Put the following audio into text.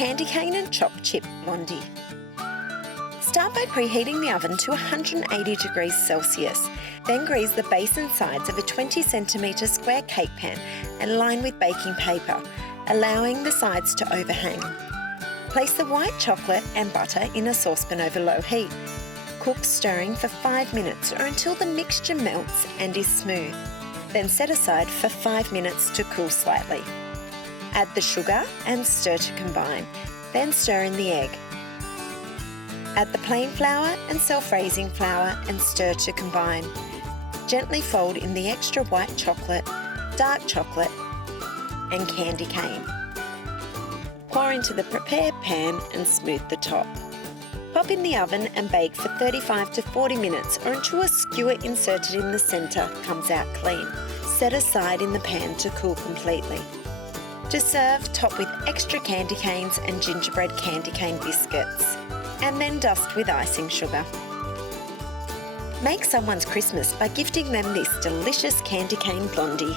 candy cane and choc chip blondie. Start by preheating the oven to 180 degrees Celsius. Then grease the base and sides of a 20cm square cake pan and line with baking paper, allowing the sides to overhang. Place the white chocolate and butter in a saucepan over low heat. Cook stirring for 5 minutes or until the mixture melts and is smooth. Then set aside for 5 minutes to cool slightly. Add the sugar and stir to combine, then stir in the egg. Add the plain flour and self-raising flour and stir to combine. Gently fold in the extra white chocolate, dark chocolate and candy cane. Pour into the prepared pan and smooth the top. Pop in the oven and bake for 35 to 40 minutes or until a skewer inserted in the centre comes out clean. Set aside in the pan to cool completely. To serve, top with extra candy canes and gingerbread candy cane biscuits, and then dust with icing sugar. Make someone's Christmas by gifting them this delicious candy cane blondie.